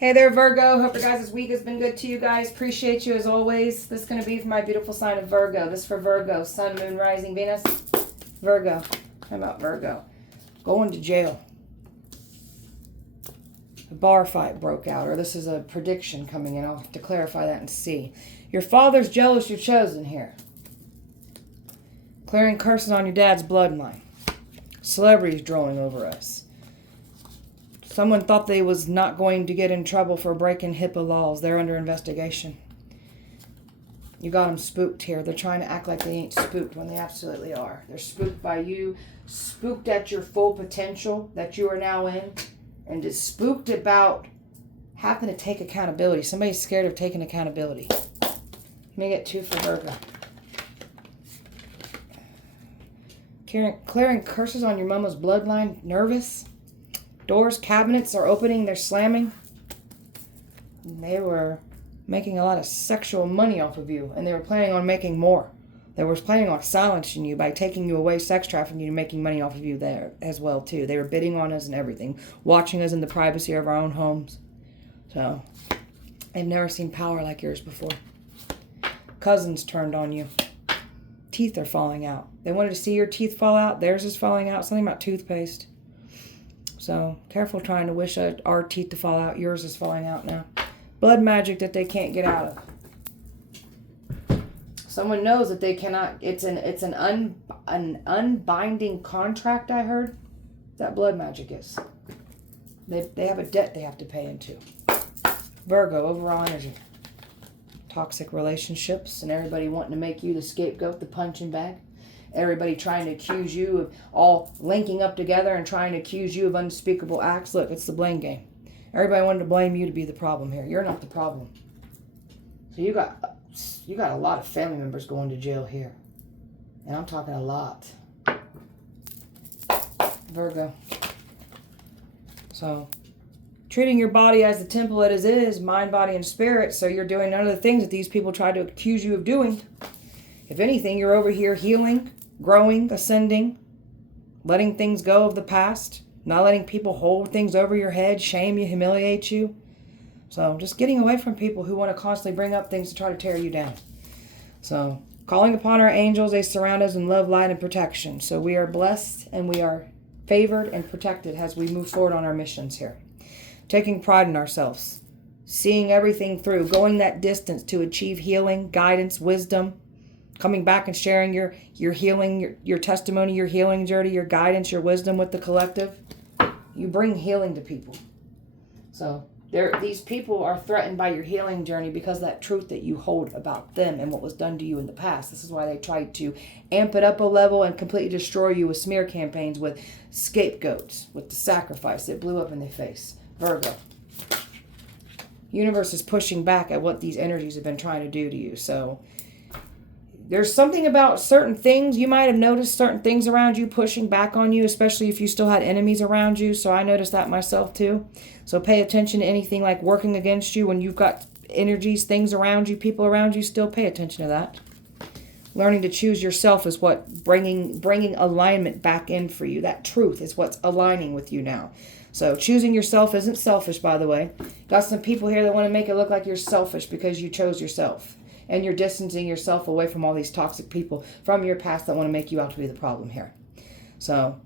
Hey there, Virgo. Hope your guys' week has been good to you guys. Appreciate you as always. This is going to be for my beautiful sign of Virgo. This is for Virgo. Sun, Moon, Rising, Venus. Virgo. How about Virgo? Going to jail. A bar fight broke out, or this is a prediction coming in. I'll have to clarify that and see. Your father's jealous you're chosen here. Clearing curses on your dad's bloodline. Celebrities drooling over us. Someone thought they was not going to get in trouble for breaking HIPAA laws. They're under investigation. You got them spooked here. They're trying to act like they ain't spooked when they absolutely are. They're spooked by you, spooked at your full potential that you are now in, and just spooked about having to take accountability. Somebody's scared of taking accountability. Let me get 2 for Virgo. Clearing curses on your mama's bloodline. Nervous. Doors, cabinets are opening, they're slamming. They were making a lot of sexual money off of you, and they were planning on making more. They were planning on silencing you by taking you away, sex trafficking you, and making money off of you there as well, too. They were bidding on us and everything, watching us in the privacy of our own homes. So, I've never seen power like yours before. Cousins turned on you. Teeth are falling out. They wanted to see your teeth fall out. Theirs is falling out. Something about toothpaste. So, careful trying to wish our teeth to fall out. Yours is falling out now. Blood magic that they can't get out of. Someone knows that they cannot. It's an unbinding contract, I heard. That blood magic is. They have a debt they have to pay into. Virgo, overall energy. Toxic relationships and everybody wanting to make you the scapegoat, the punching bag. Everybody trying to accuse you of all linking up together and trying to accuse you of unspeakable acts. Look, it's the blame game. Everybody wanted to blame you to be the problem here. You're not the problem. So you got a lot of family members going to jail here. And I'm talking a lot. Virgo. So, treating your body as the temple it is, mind, body, and spirit. So you're doing none of the things that these people tried to accuse you of doing. If anything, you're over here healing, growing, ascending, letting things go of the past, not letting people hold things over your head, shame you, humiliate you. So just getting away from people who want to constantly bring up things to try to tear you down. So calling upon our angels, they surround us in love, light, and protection. So we are blessed and we are favored and protected as we move forward on our missions here. Taking pride in ourselves, seeing everything through, going that distance to achieve healing, guidance, wisdom, coming back and sharing your healing, your testimony, your healing journey, your guidance, your wisdom with the collective. You bring healing to people. So these people are threatened by your healing journey because of that truth that you hold about them and what was done to you in the past. This is why they tried to amp it up a level and completely destroy you with smear campaigns, with scapegoats, with the sacrifice that blew up in their face. Virgo. Universe is pushing back at what these energies have been trying to do to you. So there's something about certain things. You might have noticed certain things around you pushing back on you, especially if you still had enemies around you. So I noticed that myself too. So pay attention to anything like working against you when you've got energies, things around you, people around you. Still pay attention to that. Learning to choose yourself is what bringing alignment back in for you. That truth is what's aligning with you now. So choosing yourself isn't selfish, by the way. Got some people here that want to make it look like you're selfish because you chose yourself. And you're distancing yourself away from all these toxic people from your past that want to make you out to be the problem here. So,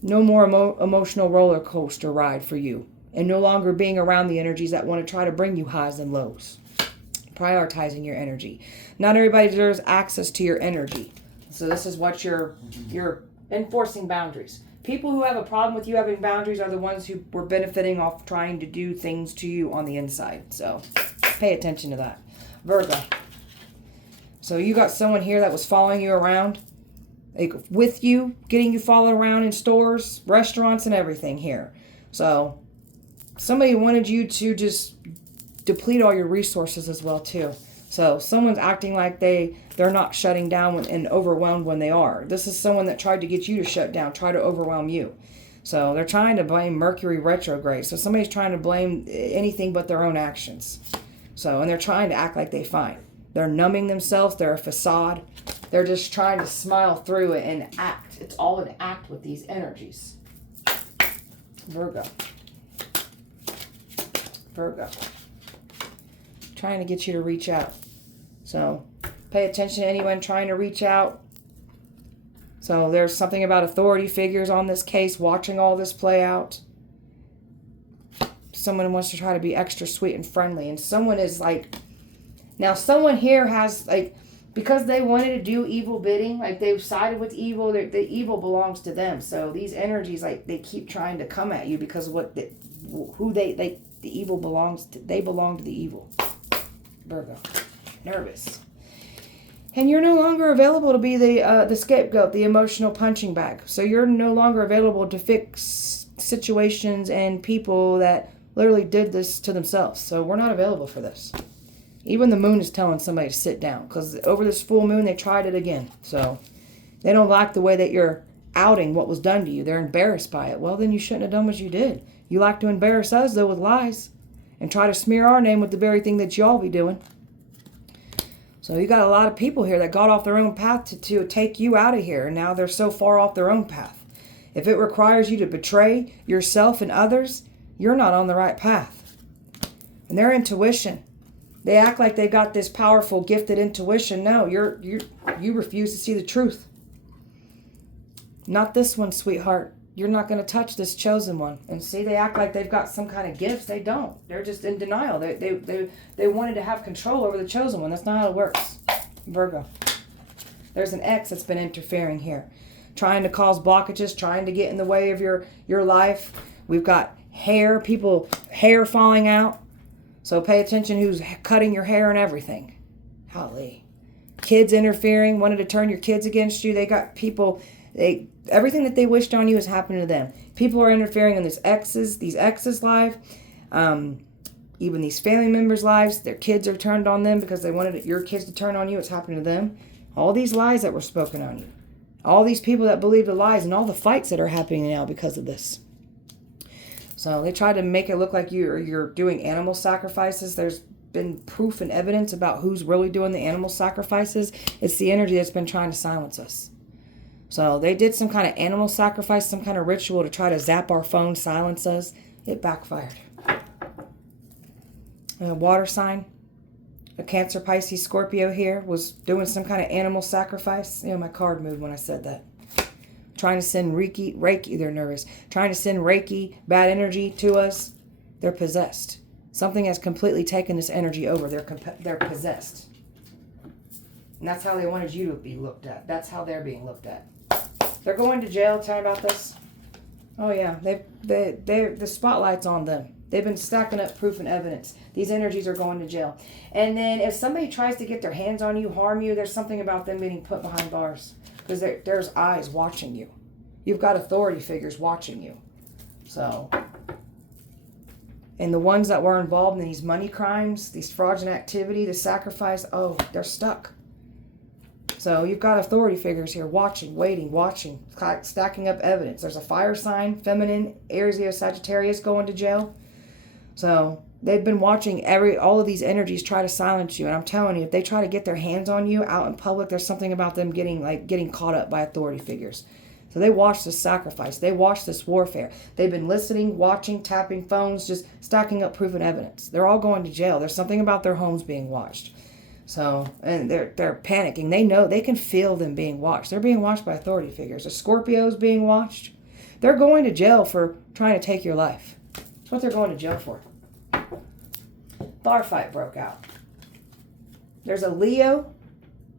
no more emotional roller coaster ride for you. And no longer being around the energies that want to try to bring you highs and lows. Prioritizing your energy. Not everybody deserves access to your energy. So this is what you're enforcing boundaries. People who have a problem with you having boundaries are the ones who were benefiting off trying to do things to you on the inside. So, pay attention to that. Virgo. So you got someone here that was following you around, like with you, getting you followed around in stores, restaurants, and everything here. So somebody wanted you to just deplete all your resources as well too. So someone's acting like they're not shutting down and overwhelmed when they are. This is someone that tried to get you to shut down, try to overwhelm you. So they're trying to blame Mercury retrograde. So somebody's trying to blame anything but their own actions. So, and they're trying to act like they fine. They're numbing themselves. They're a facade. They're just trying to smile through it and act. It's all an act with these energies. Virgo. Virgo. Trying to get you to reach out. So pay attention to anyone trying to reach out. So there's something about authority figures on this case watching all this play out. Someone wants to try to be extra sweet and friendly. And someone is like, now someone here has like, because they wanted to do evil bidding, like they've sided with evil, the evil belongs to them. So these energies, like they keep trying to come at you because of what the evil belongs to, they belong to the evil. Virgo. Nervous. And you're no longer available to be the scapegoat, the emotional punching bag. So you're no longer available to fix situations and people that literally did this to themselves. So we're not available for this. Even the moon is telling somebody to sit down. Because over this full moon, they tried it again. So they don't like the way that you're outing what was done to you. They're embarrassed by it. Well, then you shouldn't have done what you did. You like to embarrass us, though, with lies. And try to smear our name with the very thing that y'all be doing. So you got a lot of people here that got off their own path to take you out of here. And now they're so far off their own path. If it requires you to betray yourself and others, you're not on the right path. And their intuition, they act like they got this powerful, gifted intuition. No, you refuse to see the truth. Not this one, sweetheart. You're not going to touch this chosen one. And see, they act like they've got some kind of gifts. They don't. They're just in denial. They wanted to have control over the chosen one. That's not how it works. Virgo. There's an ex that's been interfering here. Trying to cause blockages, trying to get in the way of your life. We've got hair falling out. So pay attention who's cutting your hair and everything. Golly. Kids interfering, wanted to turn your kids against you. They got people, everything that they wished on you is happening to them. People are interfering in these exes' life. Even these family members' lives. Their kids are turned on them because they wanted your kids to turn on you. It's happening to them. All these lies that were spoken on you. All these people that believe the lies and all the fights that are happening now because of this. So they tried to make it look like you're doing animal sacrifices. There's been proof and evidence about who's really doing the animal sacrifices. It's the energy that's been trying to silence us. So they did some kind of animal sacrifice, some kind of ritual to try to zap our phone, silence us. It backfired. A water sign, a Cancer, Pisces, Scorpio here was doing some kind of animal sacrifice. You know, my card moved when I said that. Trying to send Reiki, they're nervous. Trying to send Reiki, bad energy to us. They're possessed. Something has completely taken this energy over. They're possessed. And that's how they wanted you to be looked at. That's how they're being looked at. They're going to jail. Tell me about this. Oh yeah, the spotlight's on them. They've been stacking up proof and evidence. These energies are going to jail. And then if somebody tries to get their hands on you, harm you, there's something about them being put behind bars. Because there's eyes watching you. You've got authority figures watching you. So, and the ones that were involved in these money crimes, these fraudulent activity, the sacrifice, oh, they're stuck. So you've got authority figures here watching, waiting, watching, stacking up evidence. There's a fire sign, feminine, Aries, Leo, Sagittarius going to jail. So they've been watching all of these energies try to silence you. And I'm telling you, if they try to get their hands on you out in public, there's something about them getting caught up by authority figures. So they watch this sacrifice. They watch this warfare. They've been listening, watching, tapping phones, just stacking up proof and evidence. They're all going to jail. There's something about their homes being watched. So, and they're panicking. They know, they can feel them being watched. They're being watched by authority figures. The Scorpios being watched. They're going to jail for trying to take your life. That's what they're going to jail for. Bar fight broke out. There's a Leo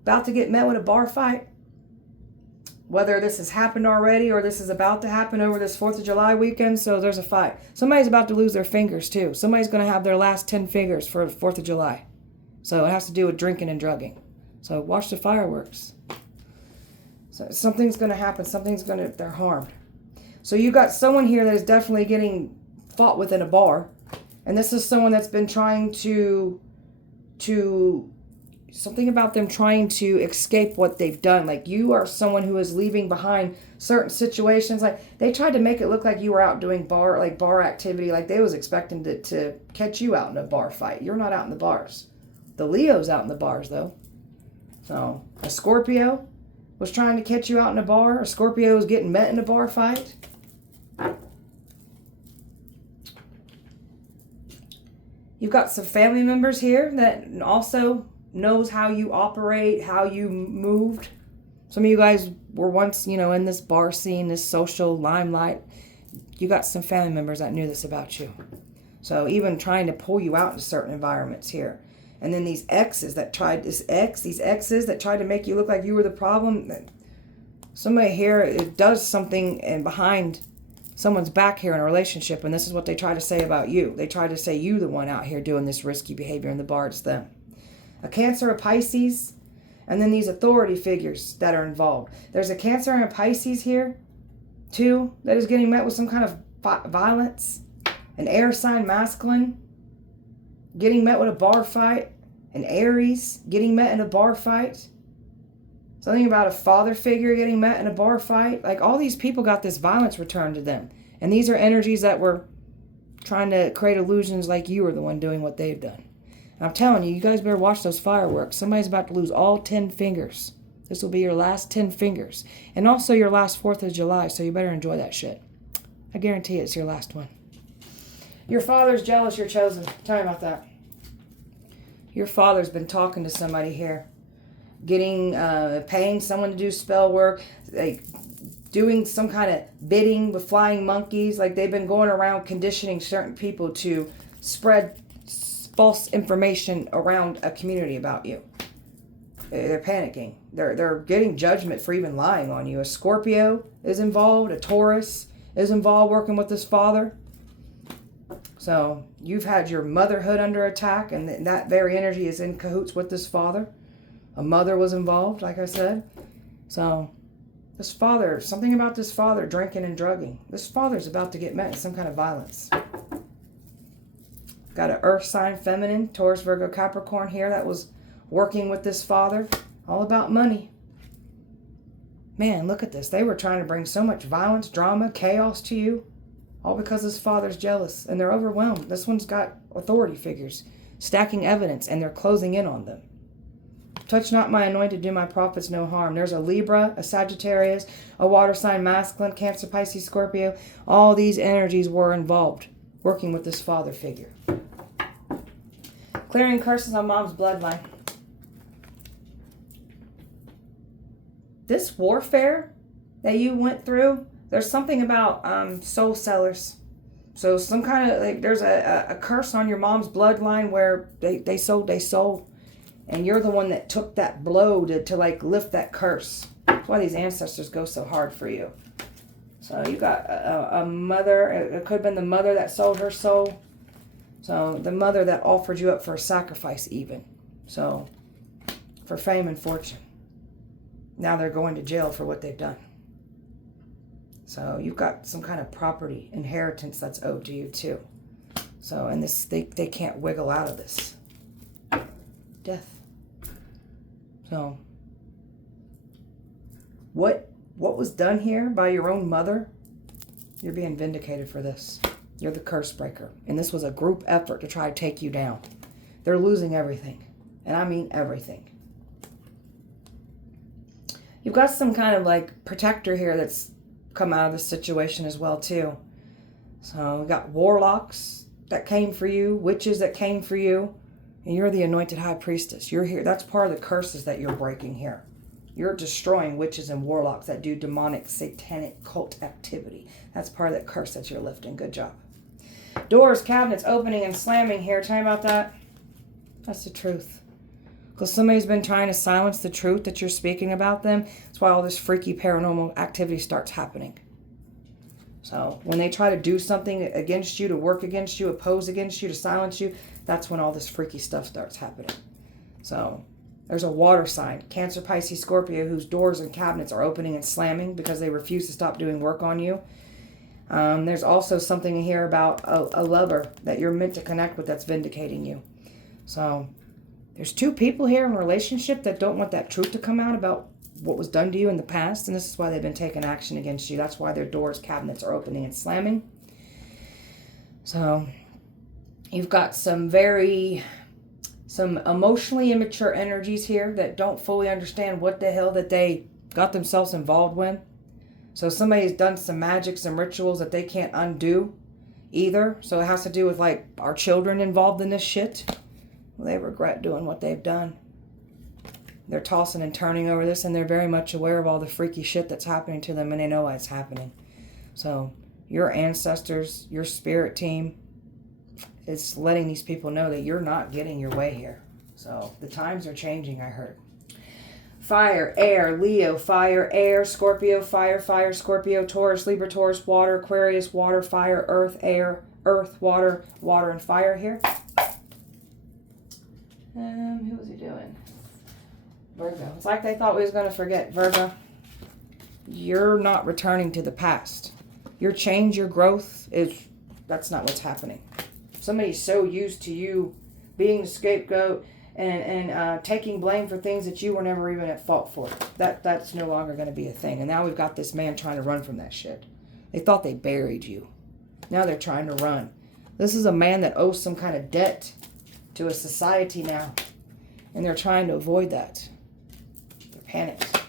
about to get met with a bar fight. Whether this has happened already or this is about to happen over this 4th of July weekend, so there's a fight. Somebody's about to lose their fingers too. Somebody's going to have their last 10 fingers for the 4th of July. So it has to do with drinking and drugging. So watch the fireworks. So something's going to happen. They're harmed. So you got someone here that is definitely getting fought with in a bar. And this is someone that's been trying to something about them trying to escape what they've done. Like you are someone who is leaving behind certain situations. Like they tried to make it look like you were out doing bar activity. Like they was expecting to catch you out in a bar fight. You're not out in the bars. The Leo's out in the bars though. So a Scorpio was trying to catch you out in a bar. A Scorpio is getting met in a bar fight. You've got some family members here that also knows how you operate, how you moved. Some of you guys were once, in this bar scene, this social limelight. You got some family members that knew this about you. So even trying to pull you out into certain environments here. And then these exes that tried, these exes that tried to make you look like you were the problem. Somebody here, it does something and behind someone's back here in a relationship, and this is what they try to say about you. They try to say you the one out here doing this risky behavior in the bar. It's them. A Cancer, a Pisces, and then these authority figures that are involved. There's a Cancer and a Pisces here, too, that is getting met with some kind of violence. An air sign, masculine, getting met with a bar fight. An Aries getting met in a bar fight. Something about a father figure getting met in a bar fight. Like, all these people got this violence returned to them. And these are energies that were trying to create illusions like you were the one doing what they've done. And I'm telling you, you guys better watch those fireworks. Somebody's about to lose all 10 fingers. This will be your last 10 fingers. And also your last 4th of July, so you better enjoy that shit. I guarantee it's your last one. Your father's jealous you're chosen. Tell me about that. Your father's been talking to somebody here. Paying someone to do spell work, like doing some kind of bidding with flying monkeys. Like, they've been going around conditioning certain people to spread false information around a community about you. They're panicking. They're getting judgment for even lying on you. A Scorpio is involved. A Taurus is involved working with this father. So you've had your motherhood under attack, and that very energy is in cahoots with this father. A mother was involved, like I said. So this father, something about this father drinking and drugging. This father's about to get met in some kind of violence. Got an earth sign, feminine, Taurus, Virgo, Capricorn here that was working with this father. All about money. Man, look at this. They were trying to bring so much violence, drama, chaos to you. All because this father's jealous and they're overwhelmed. This one's got authority figures stacking evidence and they're closing in on them. Touch not my anointed, do my prophets no harm. There's a Libra, a Sagittarius, a water sign, masculine, Cancer, Pisces, Scorpio. All these energies were involved working with this father figure. Clearing curses on mom's bloodline. This warfare that you went through, there's something about soul sellers. So some kind of, like, there's a curse on your mom's bloodline where they sold their soul. And you're the one that took that blow to like lift that curse. That's why these ancestors go so hard for you. So you got a mother. It could have been the mother that sold her soul. So the mother that offered you up for a sacrifice even. So for fame and fortune. Now they're going to jail for what they've done. So you've got some kind of property, inheritance that's owed to you too. So, and this they can't wiggle out of this. Death. So, what was done here by your own mother, you're being vindicated for this. You're the curse breaker. And this was a group effort to try to take you down. They're losing everything. And I mean everything. You've got some kind of like protector here that's come out of this situation as well too. So we got warlocks that came for you, witches that came for you. And you're the anointed high priestess. You're here. That's part of the curses that you're breaking here. You're destroying witches and warlocks that do demonic, satanic, cult activity. That's part of that curse that you're lifting. Good job. Doors, cabinets, opening and slamming here. Tell me about that. That's the truth. Because somebody's been trying to silence the truth that you're speaking about them. That's why all this freaky paranormal activity starts happening. So when they try to do something against you, to work against you, oppose against you, to silence you, that's when all this freaky stuff starts happening. So there's a water sign, Cancer, Pisces, Scorpio, whose doors and cabinets are opening and slamming because they refuse to stop doing work on you. There's also something here about a lover that you're meant to connect with that's vindicating you. So there's two people here in a relationship that don't want that truth to come out about what was done to you in the past, and this is why they've been taking action against you. That's why their doors, cabinets are opening and slamming. So you've got some emotionally immature energies here that don't fully understand what the hell that they got themselves involved with. So somebody's done some magic, some rituals that they can't undo. either. So it has to do with like our children involved in this shit. Well, they regret doing what they've done. They're tossing and turning over this, and they're very much aware of all the freaky shit that's happening to them, and they know why it's happening. So your ancestors, your spirit team, it's letting these people know that you're not getting your way here. So the times are changing, I heard. Fire, air, Leo, fire, air, Scorpio, fire, fire, Scorpio, Taurus, Libra, Taurus, water, Aquarius, water, fire, earth, air, earth, water, water, and fire here. Who was he doing? Virgo. It's like they thought we was going to forget. Virgo, you're not returning to the past. Your change, your growth, that's not what's happening. Somebody's so used to you being the scapegoat and taking blame for things that you were never even at fault for. That's no longer going to be a thing. And now we've got this man trying to run from that shit. They thought they buried you. Now they're trying to run. This is a man that owes some kind of debt to a society now. And they're trying to avoid that. They're panicked.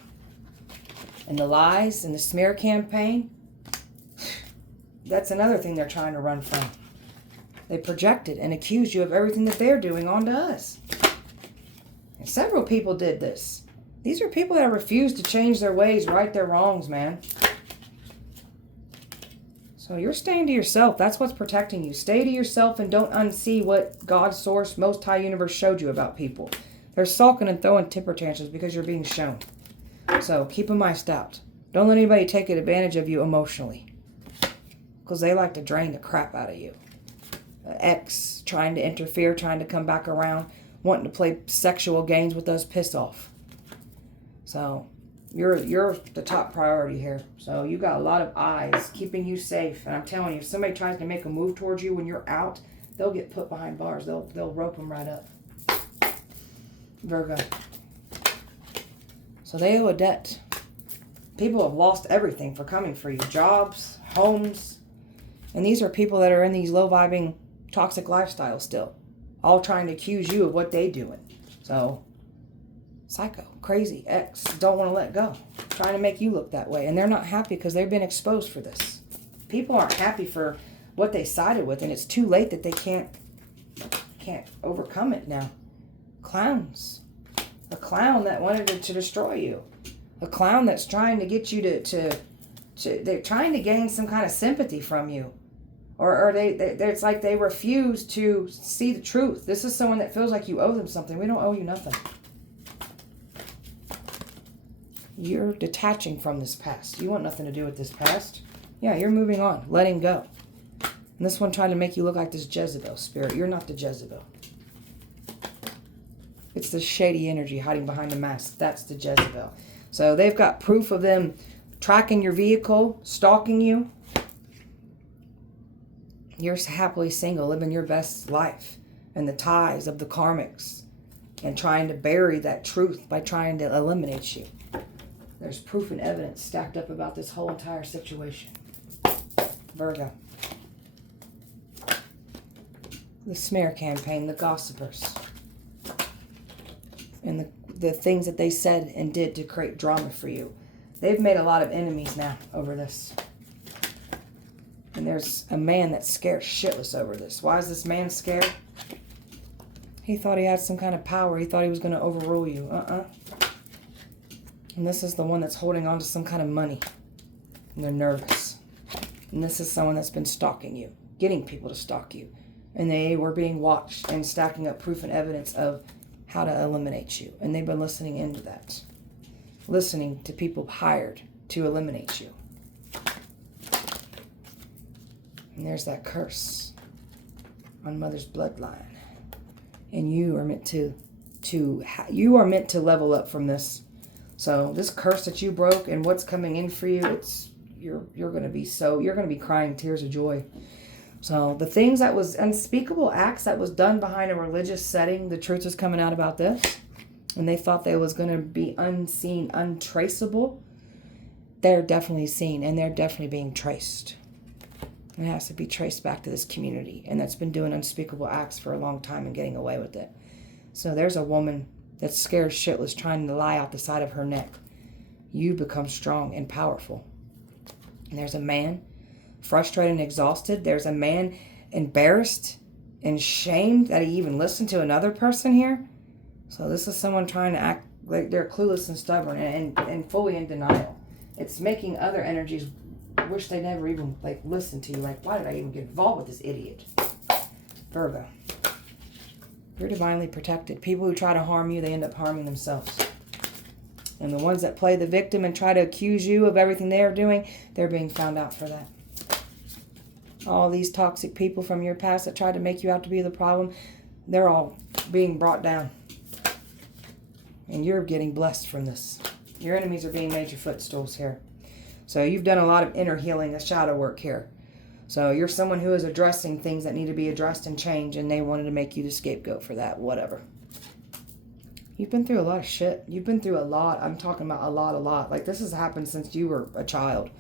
And the lies and the smear campaign, that's another thing they're trying to run from. They projected and accused you of everything that they're doing onto us. And several people did this. These are people that refuse to change their ways, right their wrongs, man. So you're staying to yourself. That's what's protecting you. Stay to yourself and don't unsee what God's source, Most High Universe showed you about people. They're sulking and throwing temper tantrums because you're being shown. So keep them iced out. Don't let anybody take advantage of you emotionally. Because they like to drain the crap out of you. Ex trying to interfere, trying to come back around, wanting to play sexual games with us, piss off. So you're the top priority here. So you got a lot of eyes keeping you safe. And I'm telling you, if somebody tries to make a move towards you when you're out, they'll get put behind bars. They'll rope them right up. Virgo. So they owe a debt. People have lost everything for coming for you. Jobs, homes. And these are people that are in these low-vibing, toxic lifestyles still. All trying to accuse you of what they doing. So, psycho, crazy, ex, don't want to let go. Trying to make you look that way. And they're not happy because they've been exposed for this. People aren't happy for what they sided with. And it's too late that they can't overcome it now. Clowns. A clown that wanted to destroy you. A clown that's trying to get you to they're trying to gain some kind of sympathy from you. Or it's like they refuse to see the truth. This is someone that feels like you owe them something. We don't owe you nothing. You're detaching from this past. You want nothing to do with this past. Yeah, you're moving on, letting go. And this one trying to make you look like this Jezebel spirit. You're not the Jezebel. It's the shady energy hiding behind the mask. That's the Jezebel. So they've got proof of them tracking your vehicle, stalking you. You're happily single, living your best life. And the ties of the karmics. And trying to bury that truth by trying to eliminate you. There's proof and evidence stacked up about this whole entire situation. Virgo. The smear campaign, the gossipers. And the things that they said and did to create drama for you. They've made a lot of enemies now over this. And there's a man that's scared shitless over this. Why is this man scared? He thought he had some kind of power. He thought he was going to overrule you. And this is the one that's holding on to some kind of money. And they're nervous. And this is someone that's been stalking you. Getting people to stalk you. And they were being watched and stacking up proof and evidence of how to eliminate you. And they've been listening into that. Listening to people hired to eliminate you. And there's that curse on mother's bloodline. And you are meant to level up from this. So this curse that you broke and what's coming in for you, you're going to be crying tears of joy. So the things that was unspeakable acts that was done behind a religious setting, the truth is coming out about this. And they thought they was going to be unseen, untraceable. They're definitely seen and they're definitely being traced. It has to be traced back to this community. And that's been doing unspeakable acts for a long time and getting away with it. So there's a woman that's scared shitless trying to lie out the side of her neck. You become strong and powerful. And there's a man frustrated and exhausted. There's a man embarrassed and shamed that he even listened to another person here. So this is someone trying to act like they're clueless and stubborn and fully in denial. It's making other energies wish they never even listened to you. Like, why did I even get involved with this idiot? Virgo. You're divinely protected. People who try to harm you, they end up harming themselves. And the ones that play the victim and try to accuse you of everything they're doing, they're being found out for that. All these toxic people from your past that tried to make you out to be the problem, they're all being brought down. And you're getting blessed from this. Your enemies are being made your footstools here. So you've done a lot of inner healing, a shadow work here. So you're someone who is addressing things that need to be addressed and changed, and they wanted to make you the scapegoat for that, whatever. You've been through a lot of shit. You've been through a lot. I'm talking about a lot. Like, this has happened since you were a child.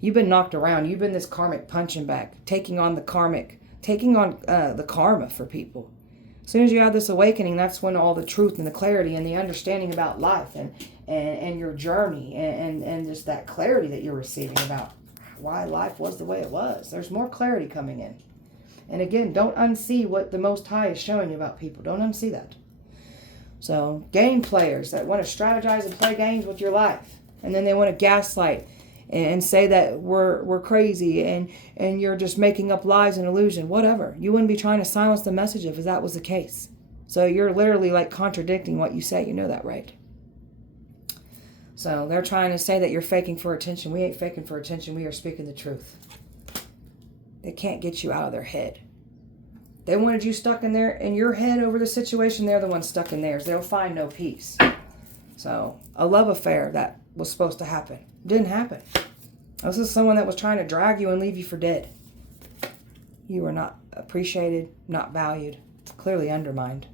You've been knocked around. You've been this karmic punching bag, taking on the karma for people. As soon as you have this awakening, that's when all the truth and the clarity and the understanding about life and your journey and just that clarity that you're receiving about why life was the way it was. There's more clarity coming in. And again, don't unsee what the Most High is showing you about people. Don't unsee that. So, game players that want to strategize and play games with your life. And then they want to gaslight and say that we're crazy and you're just making up lies and illusion. Whatever. You wouldn't be trying to silence the message if that was the case. So you're literally contradicting what you say. You know that, right? So they're trying to say that you're faking for attention. We ain't faking for attention. We are speaking the truth. They can't get you out of their head. They wanted you stuck in your head over the situation. They're the ones stuck in theirs. They'll find no peace. So a love affair that was supposed to happen didn't happen. This is someone that was trying to drag you and leave you for dead. You were not appreciated, not valued, clearly undermined.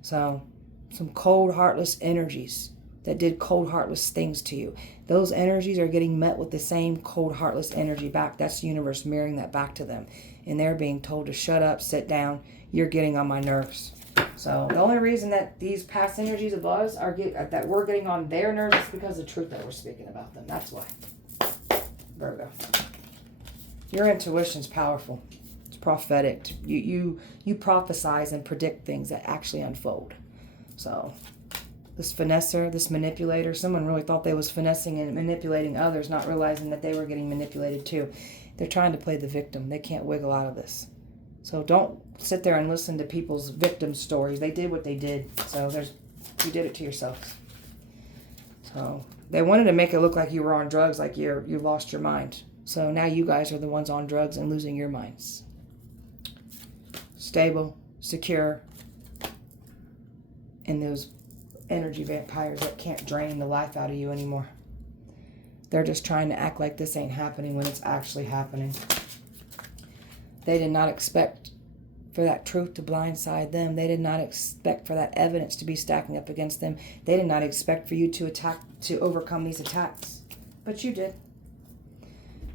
So some cold, heartless energies that did cold, heartless things to you. Those energies are getting met with the same cold, heartless energy back. That's the universe mirroring that back to them. And they're being told to shut up, sit down. You're getting on my nerves. So the only reason that these past energies of us that we're getting on their nerves is because of the truth that we're speaking about them. That's why. Virgo. Your intuition's powerful. It's prophetic. You prophesize and predict things that actually unfold. So this finesser, this manipulator, someone really thought they was finessing and manipulating others, not realizing that they were getting manipulated too. They're trying to play the victim. They can't wiggle out of this. So don't sit there and listen to people's victim stories. They did what they did. So you did it to yourselves. So they wanted to make it look like you were on drugs, like you lost your mind. So now you guys are the ones on drugs and losing your minds. Stable, secure, and those energy vampires that can't drain the life out of you anymore. They're just trying to act like this ain't happening when it's actually happening. They did not expect for that truth to blindside them. They did not expect for that evidence to be stacking up against them. They did not expect for you to overcome these attacks. But you did.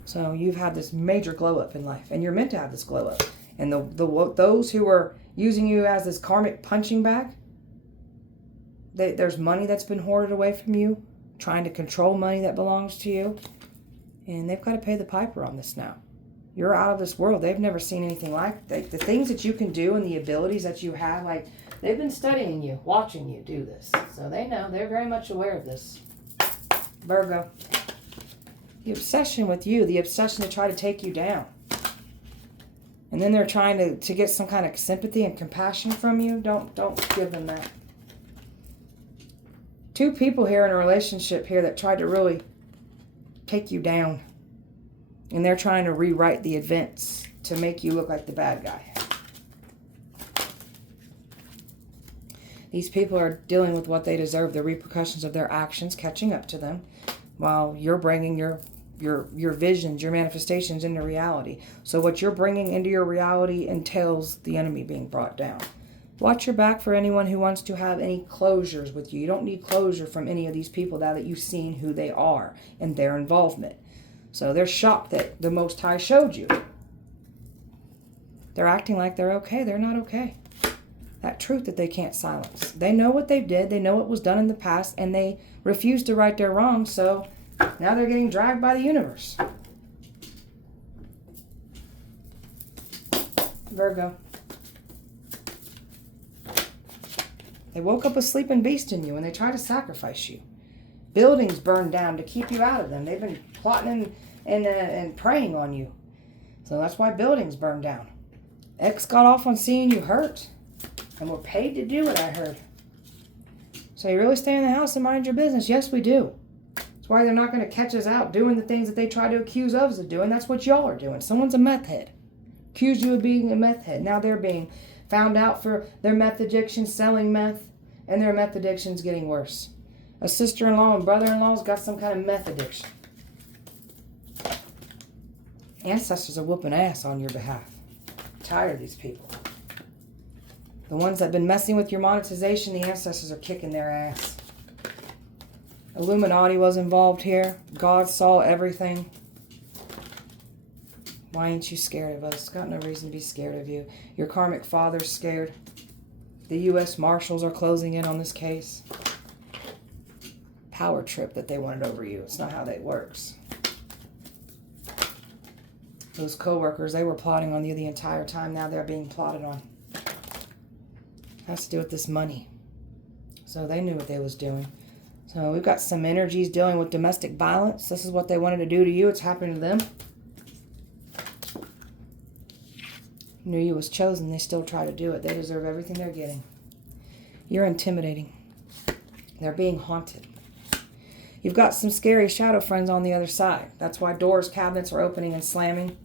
So you've had this major glow up in life, and you're meant to have this glow up. And those who are using you as this karmic punching bag, there's money that's been hoarded away from you, trying to control money that belongs to you, and they've got to pay the piper on this now. You're out of this world. They've never seen anything like the things that you can do and the abilities that you have. Like, they've been studying you, watching you do this. So they know. They're very much aware of this. Virgo. The obsession with you. The obsession to try to take you down. And then they're trying to get some kind of sympathy and compassion from you. Don't give them that. Two people here in a relationship here that tried to really take you down. And they're trying to rewrite the events to make you look like the bad guy. These people are dealing with what they deserve, the repercussions of their actions catching up to them, while you're bringing your visions, your manifestations into reality. So what you're bringing into your reality entails the enemy being brought down. Watch your back for anyone who wants to have any closures with you. You don't need closure from any of these people now that you've seen who they are and their involvement. So they're shocked that the Most High showed you. They're acting like they're okay. They're not okay. That truth that they can't silence. They know what they did. They know what was done in the past, and they refuse to right their wrongs. So now they're getting dragged by the universe. Virgo. They woke up a sleeping beast in you and they tried to sacrifice you. Buildings burned down to keep you out of them. They've been plotting and preying on you. So that's why buildings burned down. Ex got off on seeing you hurt and were paid to do it, I heard. So you really stay in the house and mind your business? Yes, we do. That's why they're not going to catch us out doing the things that they try to accuse us of doing. That's what y'all are doing. Someone's a meth head. Accused you of being a meth head. Now they're being found out for their meth addiction, selling meth, and their meth addiction's getting worse. A sister-in-law and brother-in-law's got some kind of meth addiction. Ancestors are whooping ass on your behalf. I'm tired of these people. The ones that have been messing with your monetization, the ancestors are kicking their ass. Illuminati was involved here. God saw everything. Why ain't you scared of us? Got no reason to be scared of you. Your karmic father's scared. The U.S. Marshals are closing in on this case. Power trip that they wanted over you. It's not how that works. Those co-workers, they were plotting on you the entire time. Now they're being plotted on. Has to do with this money. So they knew what they was doing. So we've got some energies dealing with domestic violence. This is what they wanted to do to you. It's happening to them. Knew you was chosen. They still try to do it. They deserve everything they're getting. You're intimidating. They're being haunted. You've got some scary shadow friends on the other side. That's why doors, cabinets are opening and slamming.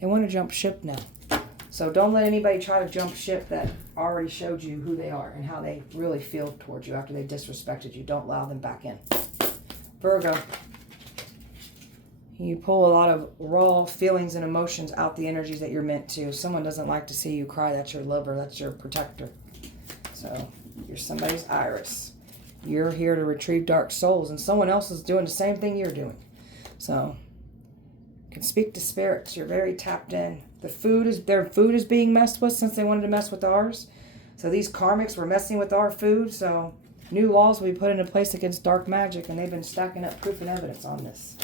They want to jump ship now. So don't let anybody try to jump ship that already showed you who they are and how they really feel towards you after they disrespected you. Don't allow them back in. Virgo. You pull a lot of raw feelings and emotions out the energies that you're meant to. If someone doesn't like to see you cry, that's your lover. That's your protector. So you're somebody's iris. You're here to retrieve dark souls, and someone else is doing the same thing you're doing. So you can speak to spirits. You're very tapped in. Their food is being messed with since they wanted to mess with ours. So these karmics were messing with our food. So new laws will be put into place against dark magic, and they've been stacking up proof and evidence on this.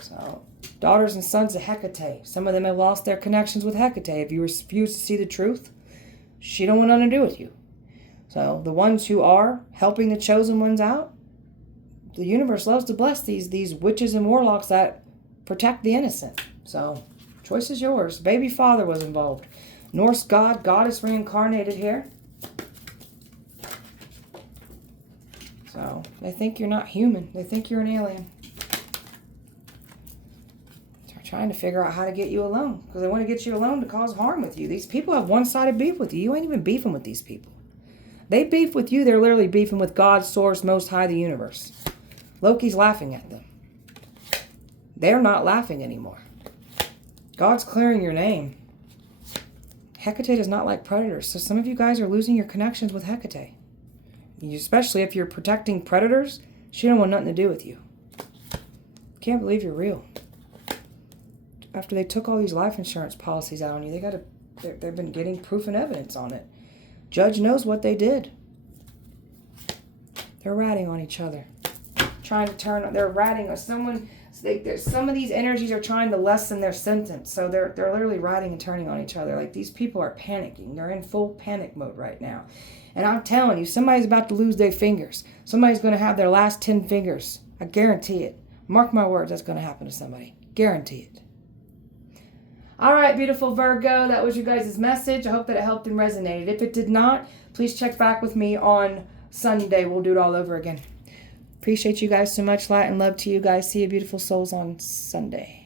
So daughters and sons of Hecate. Some of them have lost their connections with Hecate. If you refuse to see the truth, she don't want nothing to do with you. So the ones who are helping the chosen ones out, the universe loves to bless these witches and warlocks that protect the innocent. So choice is yours. Baby father was involved. Norse god, goddess reincarnated here. So they think you're not human. They think you're an alien. They're trying to figure out how to get you alone because they want to get you alone to cause harm with you. These people have one-sided beef with you. You ain't even beefing with these people. They beef with you. They're literally beefing with God, source, most high, the universe. Loki's laughing at them. They're not laughing anymore. God's clearing your name. Hecate does not like predators. So some of you guys are losing your connections with Hecate. Especially if you're protecting predators, she don't want nothing to do with you. Can't believe you're real. After they took all these life insurance policies out on you, they've been getting proof and evidence on it. Judge knows what they did. They're ratting on each other. They're ratting on someone. Some of these energies are trying to lessen their sentence. So they're literally ratting and turning on each other. Like these people are panicking. They're in full panic mode right now. And I'm telling you, somebody's about to lose their fingers. Somebody's going to have their last 10 fingers. I guarantee it. Mark my words, that's going to happen to somebody. Guarantee it. All right, beautiful Virgo, that was your guys' message. I hope that it helped and resonated. If it did not, please check back with me on Sunday. We'll do it all over again. Appreciate you guys so much. Light and love to you guys. See you beautiful souls on Sunday.